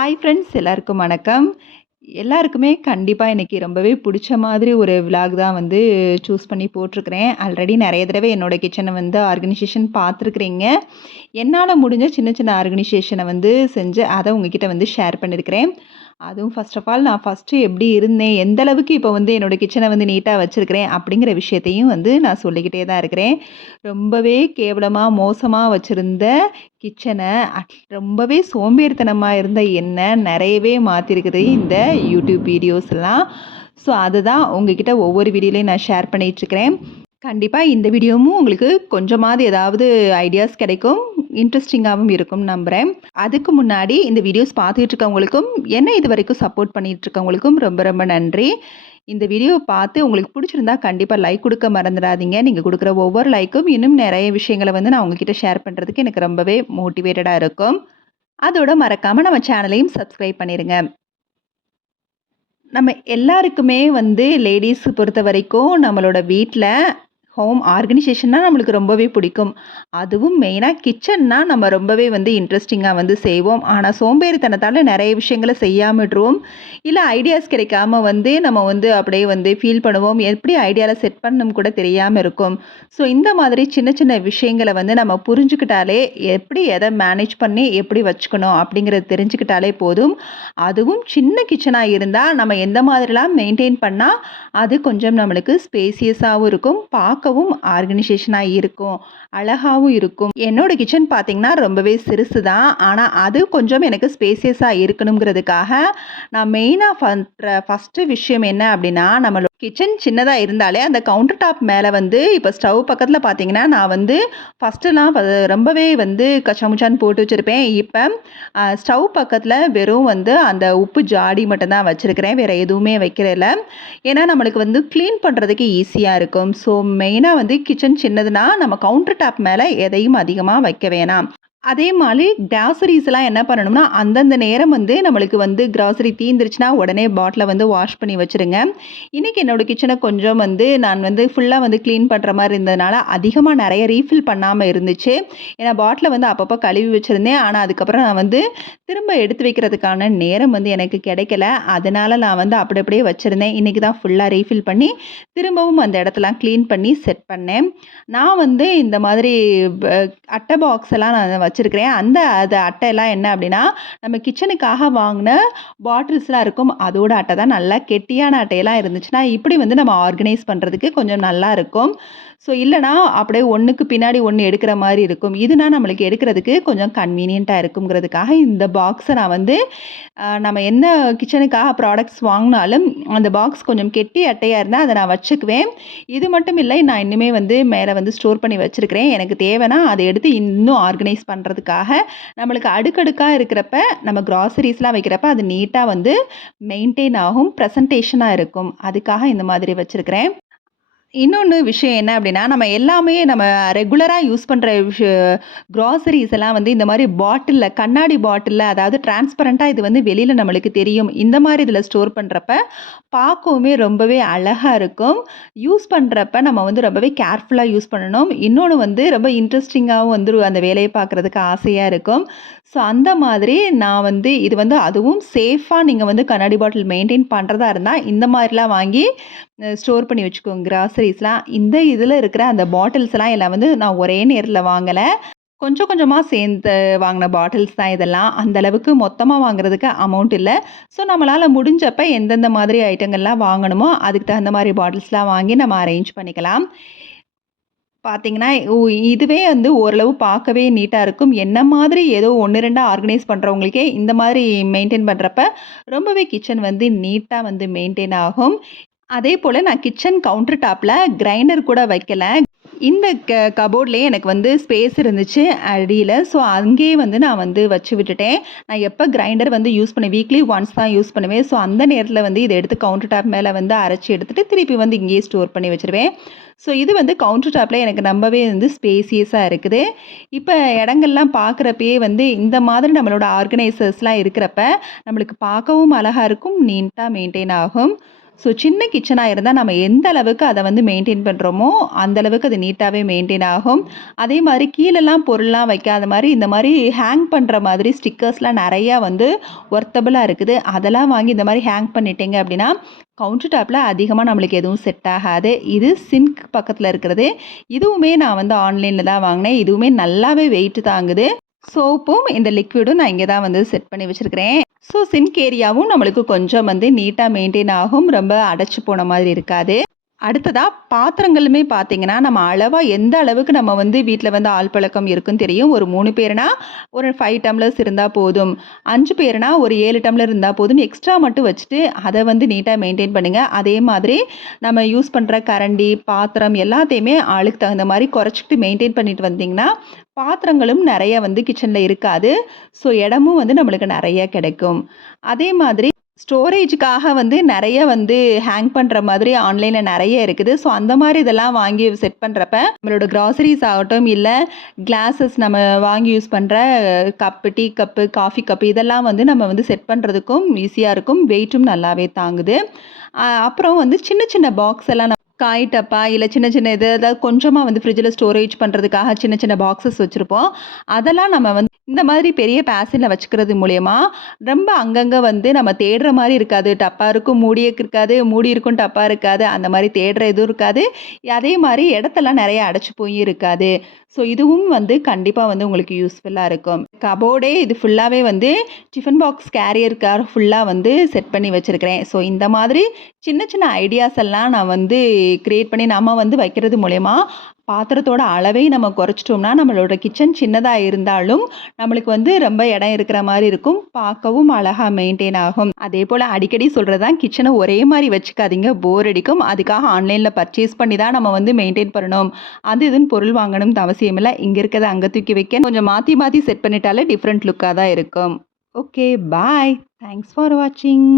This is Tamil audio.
ஹாய் ஃப்ரெண்ட்ஸ், எல்லாருக்கும் வணக்கம். எல்லாருக்குமே கண்டிப்பா இன்னைக்கு ரொம்பவே புடிச்ச மாதிரி ஒரு விலாக் தான் வந்து சூஸ் பண்ணி போட்டிருக்கிறேன். ஆல்ரெடி நெறைய தடவை என்னோட கிச்சன வந்து ஆர்கனைசேஷன் பார்த்துருக்கிறீங்க. என்னால முடிஞ்ச சின்ன சின்ன ஆர்கனைசேஷன வந்து செஞ்சு அத உங்ககிட்ட வந்து ஷேர் பண்ணியிருக்கிறேன். அதுவும் ஃபர்ஸ்ட் ஆஃப் ஆல் நான் ஃபர்ஸ்ட்டு எப்படி இருந்தேன், எந்த அளவுக்கு இப்போ வந்து என்னோட கிச்சன வந்து நீட்டா வச்சிருக்கிறேன் அப்படிங்கிற விஷயத்தையும் வந்து நான் சொல்லிக்கிட்டே தான் இருக்கிறேன். ரொம்பவே கேவலமா, மோசமா வச்சிருந்த கிச்சன ரொம்பவே சோம்பேறித்தனமா இருந்த என்ன நெறையவே மாத்திருக்குது இந்த யூடியூப் வீடியோஸ்லாம். ஸோ அதுதான் உங்ககிட்ட ஒவ்வொரு வீடியோலயும் நான் ஷேர் பண்ணிட்டுருக்கிறேன். கண்டிப்பா இந்த வீடியோவும் உங்களுக்கு கொஞ்சமாவது ஏதாவது ஐடியாஸ் கிடைக்கும். இன்ட்ரெஸ்டிங்காவும் இருக்கும்னு நம்புறேன். அதுக்கு முன்னாடி இந்த வீடியோஸ் பார்த்துட்டு இருக்கவங்களுக்கும், என்ன இதுவரைக்கும் சப்போர்ட் பண்ணிட்டு இருக்கவங்களுக்கும் ரொம்ப ரொம்ப நன்றி. இந்த வீடியோவ பார்த்து உங்களுக்கு பிடிச்சிருந்தா கண்டிப்பா லைக் குடுக்க மறந்துடாதீங்க. நீங்க குடுக்குற ஒவ்வொரு லைக்கும் இன்னும் நெறைய விஷயங்கள வந்து நான் உங்ககிட்ட ஷேர் பண்றதுக்கு எனக்கு ரொம்பவே மோட்டிவேட்டடா இருக்கும். அதோட மறக்காம நம்ம சேனலையும் சப்ஸ்கிரைப் பண்ணிருங்க. நம்ம எல்லாருக்குமே வந்து லேடீஸ் பொறுத்தவரைக்கும் நம்மளோட வீட்ல ஹோம் ஆர்கனைசேஷன்னா நம்மளுக்கு ரொம்பவே பிடிக்கும். அதுவும் மெயினா கிச்சன்னா நம்ம ரொம்பவே வந்து இன்ட்ரெஸ்டிங்கா வந்து செய்வோம். ஆனா சோம்பேறித்தனத்தால நெறைய விஷயங்கள செய்யாம விட்டுருவோம். இல்ல ஐடியாஸ் கிடைக்காம வந்து நம்ம வந்து அப்படியே வந்து ஃபீல் பண்ணுவோம். எப்படி ஐடியால செட் பண்ணணும்னு கூட தெரியாம இருக்கும். ஸோ இந்த மாதிரி சின்ன சின்ன விஷயங்கள வந்து நம்ம புரிஞ்சுக்கிட்டாலே, எப்படி எத மேனேஜ் பண்ணி எப்படி வச்சுக்கணும் அப்படிங்கிறது தெரிஞ்சுக்கிட்டாலே போதும். அதுவும் சின்ன கிச்சனா இருந்தா நம்ம எந்த மாதிரிலாம் மெயின்டெயின் பண்ணா, அது கொஞ்சம் நம்மளுக்கு ஸ்பேசியஸாவும் இருக்கும். பார்க்கவும் ஆர்கனைசேஷனா இருக்கும். அழகாவும் இருக்கும். என்னோட கிச்சன் பார்த்தீங்கன்னா, ரொம்பவே சிறுசு தான். ஆனா, அது கொஞ்சம் எனக்கு ஸ்பேசியஸா இருக்கணுங்கிறதுக்காக, நான் மெயினா பண்ற ஃபர்ஸ்ட்டு விஷயம் என்ன அப்படின்னா, நம்மளோட கிச்சன் சின்னதா இருந்தாலே, அந்த கவுண்டர் டாப் மேல வந்து இப்ப ஸ்டவ் பக்கத்தில பார்த்தீங்கன்னா, நான் வந்து ஃபர்ஸ்ட்டுலாம் ரொம்பவே வந்து கச்சாமுச்சான்னு போட்டு வச்சிருப்பேன். இப்ப ஸ்டவ் பக்கத்தில வெறும் வந்து அந்த உப்பு ஜாடி மட்டும் தான் வச்சிருக்கிறேன். வேற எதுவுமே வைக்கிறதில்ல. ஏன்னா, நம்மளுக்கு வந்து கிளீன் பண்றதுக்கு ஈஸியா இருக்கும். ஸோ, மெயினா வந்து கிச்சன் சின்னதுனா, நம்ம கவுண்டர் டாப் மேல எதையும் அதிகமா வைக்க வேணாம். அதே மாரி கிராசரிஸ்லாம் என்ன பண்ணணும்னா, அந்தந்த நேரம் வந்து நம்மளுக்கு வந்து கிராசரி தீந்துருச்சுனா, உடனே பாட்டில வந்து வாஷ் பண்ணி வச்சுருங்க. இன்னைக்கு என்னோட கிச்சன கொஞ்சம் வந்து நான் வந்து ஃபுல்லா வந்து கிளீன் பண்ற மாரி இருந்ததுனால, அதிகமா நெறைய ரீஃபில் பண்ணாம இருந்துச்சு. ஏன்னா பாட்டில வந்து அப்பப்போ கழுவி வச்சிருந்தேன். ஆனா, அதுக்கப்புறம் நான் வந்து திரும்ப எடுத்து வைக்கிறதுக்கான நேரம் வந்து எனக்கு கிடைக்கல. அதனால நான் வந்து அப்படி அப்படியே வச்சிருந்தேன். இன்னைக்கு தான் ஃபுல்லா ரீஃபில் பண்ணி, திரும்பவும் அந்த இடத்தலாம் கிளீன் பண்ணி செட் பண்ணேன். நான் வந்து இந்த மாதிரி ப அட்டை பாக்ஸ் எல்லாம் நான் வச்சிருக்கிறேன். அது அட்டைலாம் என்ன அப்படின்னா, நம்ம கிச்சனுக்காக வாங்குன பாட்டில்ஸ்லாம் இருக்கும். அதோட அட்டை தான். நல்லா கெட்டியான அட்டையெல்லாம் இருந்துச்சுன்னா, இப்படி வந்து நம்ம ஆர்கனைஸ் பண்றதுக்கு கொஞ்சம் நல்லா இருக்கும். ஸோ இல்லன்னா, அப்படியே ஒண்ணுக்கு பின்னாடி ஒண்ணு எடுக்கிற மாரி இருக்கும். இதுனா நம்மளுக்கு எடுக்கிறதுக்கு கொஞ்சம் கன்வீனியன்ட்டா இருக்குங்கிறதுக்காக இந்த பாக்ஸ நான் வந்து நம்ம என்ன கிச்சனுக்காக ப்ராடக்ட்ஸ் வாங்குனாலும், அந்த பாக்ஸ் கொஞ்சம் கெட்டி அட்டையா இருந்தா அத நான் வச்சுக்குவேன். இது மட்டும் இல்லை, நான் இன்னுமே வந்து மேல வந்து ஸ்டோர் பண்ணி வச்சிருக்கிறேன். எனக்கு தேவைன்னா, அத எடுத்து இன்னும் ஆர்கனைஸ் பண்றதுக்காக, நம்மளுக்கு அடுக்கடுக்கா இருக்கிறப்ப, நம்ம கிராசரிஸ்லாம் வைக்கிறப்ப, அது நீட்டா வந்து மெயின்டெயின் ஆகும். பிரசன்டேஷனா இருக்கும். அதுக்காக இந்த மாதிரி வச்சிருக்கிறேன். இன்னொன்னு விஷயம் என்ன அப்படின்னா, நம்ம எல்லாமே நம்ம ரெகுலரா யூஸ் பண்ற கிராசரிஸ் எல்லாம் வந்து இந்த மாரி பாட்டில்ல கண்ணாடி பாட்டில்ல அதாவது டிரான்ஸ்பரண்டா இது வந்து வெளியில நம்மளுக்கு தெரியும். இந்த மாரி இதில ஸ்டோர் பண்றப்ப, பார்க்கவுமே ரொம்பவே அழகா இருக்கும். யூஸ் பண்றப்ப நம்ம வந்து ரொம்பவே கேர்ஃபுல்லா யூஸ் பண்ணணும். இன்னொன்னு வந்து ரொம்ப இன்ட்ரெஸ்டிங்காவும் வந்து அந்த வேலைய பார்க்குறதுக்கு ஆசையா இருக்கும். ஸோ அந்த மாதிரி நான் வந்து இது வந்து அதுவும் சேஃபா நீங்க வந்து கண்ணாடி பாட்டில் மெயின்டெயின் பண்றதா இருந்தா, இந்த மாரிலாம் வாங்கி ஸ்டோர் பண்ணி வச்சுக்கோங்க கிராசரிஸ்லாம். இந்த இதில இருக்கிற அந்த பாட்டில்ஸ்லாம் எல்லாம் வந்து நான் ஒரே நேரத்தில வாங்கல. கொஞ்சம் கொஞ்சமா சேர்ந்து வாங்கின பாட்டில்ஸ் தான் இதெல்லாம். அந்த அளவுக்கு மொத்தமா வாங்குறதுக்கு அமௌண்ட் இல்ல. ஸோ நம்மளால முடிஞ்சப்ப எந்தெந்த மாதிரி ஐட்டங்கள்லாம் வாங்கணுமோ, அதுக்கு தகுந்த மாரி பாட்டில்ஸ்லாம் வாங்கி நம்ம அரேஞ்ச் பண்ணிக்கலாம். பார்த்தீங்கன்னா, இதுவே வந்து ஓரளவு பார்க்கவே நீட்டா இருக்கும். என்ன மாதிரி ஏதோ 1, 2 ஆர்கனைஸ் பண்றவங்களுக்கே இந்த மாதிரி மெயின்டெயின் பண்றப்ப, ரொம்பவே கிச்சன் வந்து நீட்டா வந்து மெயின்டெயின் ஆகும். அதேபோல நான் கிச்சன் கவுண்டர் டாப்ல கிரைண்டர் கூட வைக்கல. இந்த கபோர்ட்லயே எனக்கு வந்து ஸ்பேஸ் இருந்துச்சு அடியில. ஸோ அங்கேயே வந்து நான் வந்து வச்சு விட்டுட்டேன். நான் எப்ப கிரைண்டர் வந்து யூஸ் பண்ணுவேன், வீக்லி ஒன்ஸ் தான் யூஸ் பண்ணுவேன். ஸோ அந்த நேரத்தில வந்து இத எடுத்து கவுண்டர் டாப் மேல வந்து அரைச்சு எடுத்துட்டு, திருப்பி வந்து இங்கேயே ஸ்டோர் பண்ணி வச்சுருவேன். ஸோ இது வந்து கவுண்டர் டாப்ல எனக்கு ரொம்பவே வந்து ஸ்பேசியஸா இருக்குது. இப்ப இடங்கள்லாம் பார்க்குறப்பயே வந்து இந்த மாதிரி நம்மளோட ஆர்கனைசர்ஸ்லாம் இருக்கிறப்ப, நம்மளுக்கு பார்க்கவும் அழகா இருக்கும். நீட்டா மெயின்டெயின் ஆகும். ஸோ சின்ன கிச்சனாக இருந்தால் நம்ம எந்த அளவுக்கு அதை வந்து மெயின்டைன் பண்ணுறோமோ அந்த அளவுக்கு அது நீட்டாகவே மெயின்டைன் ஆகும். அதே மாதிரி கீழெல்லாம் பொருள்லாம் வைக்காத மாதிரி இந்த மாதிரி ஹேங் பண்ணுற மாதிரி ஸ்டிக்கர்ஸ்லாம் நிறையா வந்து ஒர்த்தபுளாக இருக்குது. அதெல்லாம் வாங்கி இந்த மாதிரி ஹேங் பண்ணிட்டீங்க அப்படின்னா கவுண்டர் டாப்பில் அதிகமாக நம்மளுக்கு எதுவும் செட் ஆகாது. இது சிங்க் பக்கத்தில் இருக்கிறது. இதுவுமே நான் வந்து ஆன்லைனில் தான் வாங்கினேன். இதுவுமே நல்லாவே வெயிட் தாங்குது. சோப்பும் இந்த லிக்விடும் நான் இங்கே தான் வந்து செட் பண்ணி வச்சுருக்கிறேன். ஸோ சிங்க் ஏரியாவும் நம்மளுக்கு கொஞ்சம் வந்து நீட்டாக மெயின்டைன் ஆகும். ரொம்ப அடைச்சி போன மாதிரி இருக்காது. அடுத்ததாக பாத்திரங்களுமே பார்த்தீங்கன்னா நம்ம அளவாக எந்த அளவுக்கு நம்ம வந்து வீட்டில் வந்து ஆள் பழக்கம் இருக்குன்னு தெரியும். ஒரு 3 பேர்னா ஒரு 5 டம்ளர்ஸ் இருந்தால் போதும். 5 பேர்னா ஒரு 7 டம்ளர் இருந்தால் போதும். எக்ஸ்ட்ரா மட்டும் வச்சுட்டு அதை வந்து நீட்டாக மெயின்டைன் பண்ணுங்கள். அதே மாதிரி நம்ம யூஸ் பண்ணுற கரண்டி பாத்திரம் எல்லாத்தையுமே ஆளுக்கு தகுந்த மாதிரி குறைச்சிக்கிட்டு மெயின்டைன் பண்ணிட்டு வந்தீங்கன்னா பாத்திரங்களும் நிறைய வந்து கிச்சனில் இருக்காது. ஸோ இடமும் வந்து நம்மளுக்கு நிறைய கிடைக்கும். அதே மாதிரி ஸ்டோரேஜுக்காக வந்து நிறைய வந்து ஹேங் பண்ணுற மாதிரி ஆன்லைனில் நிறைய இருக்குது. ஸோ அந்த மாதிரி இதெல்லாம் வாங்கி செட் பண்ணுறப்ப நம்மளோட கிராசரிஸ் ஆகட்டும் இல்லை கிளாஸஸ் நம்ம வாங்கி யூஸ் பண்ணுற cup, tea cup, coffee cup இதெல்லாம் வந்து நம்ம வந்து செட் பண்ணுறதுக்கும் ஈஸியாக இருக்கும். வெயிட்டும் நல்லாவே தாங்குது. அப்புறம் வந்து சின்ன சின்ன பாக்ஸ் எல்லாம் காய் டப்பா இல்லை சின்ன சின்ன இது ஏதாவது கொஞ்சமாக வந்து ஃப்ரிட்ஜில் ஸ்டோரேஜ் பண்ணுறதுக்காக சின்ன சின்ன பாக்ஸஸ் வச்சுருப்போம். அதெல்லாம் நம்ம வந்து இந்த மாதிரி பெரிய பேசினில் வச்சுக்கிறது மூலயமா ரொம்ப அங்கங்கே வந்து நம்ம தேடுற மாதிரி இருக்காது. டப்பா இருக்கும் மூடியே இருக்காது, மூடி இருக்கும் டப்பா இருக்காது. அந்த மாதிரி தேடுற எதுவும் இருக்காது. அதே மாதிரி இடத்தெல்லாம் நிறைய அடைச்சி போய் இருக்காது. ஸோ இதுவும் வந்து கண்டிப்பாக வந்து உங்களுக்கு யூஸ்ஃபுல்லாக இருக்கும். கபோர்டே இது ஃபுல்லாகவே வந்து டிஃபன் பாக்ஸ் கேரியருக்காக ஃபுல்லாக வந்து செட் பண்ணி வச்சுருக்கிறேன். ஸோ இந்த மாதிரி சின்ன சின்ன ஐடியாஸ் எல்லாம் நான் வந்து கிரியேட் பண்ணி நம்ம வந்து வைக்கிறது மூலயமா பாத்திரத்தோட அளவை நம்ம குறைச்சிட்டோம்னா நம்மளோட கிச்சன் சின்னதாக இருந்தாலும் நம்மளுக்கு வந்து ரொம்ப இடம் இருக்கிற மாதிரி இருக்கும். பார்க்கவும் அழகாக மெயின்டைன் ஆகும். அதே போல் அடிக்கடி சொல்கிறது தான் கிச்சனை ஒரே மாதிரி வச்சுக்காதீங்க, போர் அடிக்கும். அதுக்காக ஆன்லைனில் பர்ச்சேஸ் பண்ணி தான் நம்ம வந்து மெயின்டைன் பண்ணணும். அது இதுன்னு பொருள் வாங்கணும்னு அவசியம் இல்லை. இங்கே இருக்கிறத அங்கே தூக்கி வைக்க கொஞ்சம் மாற்றி மாற்றி செட் பண்ணிட்டாலே டிஃப்ரெண்ட் லுக்காக தான் இருக்கும். Okay, bye. தேங்க்ஸ் ஃபார் வாட்சிங்.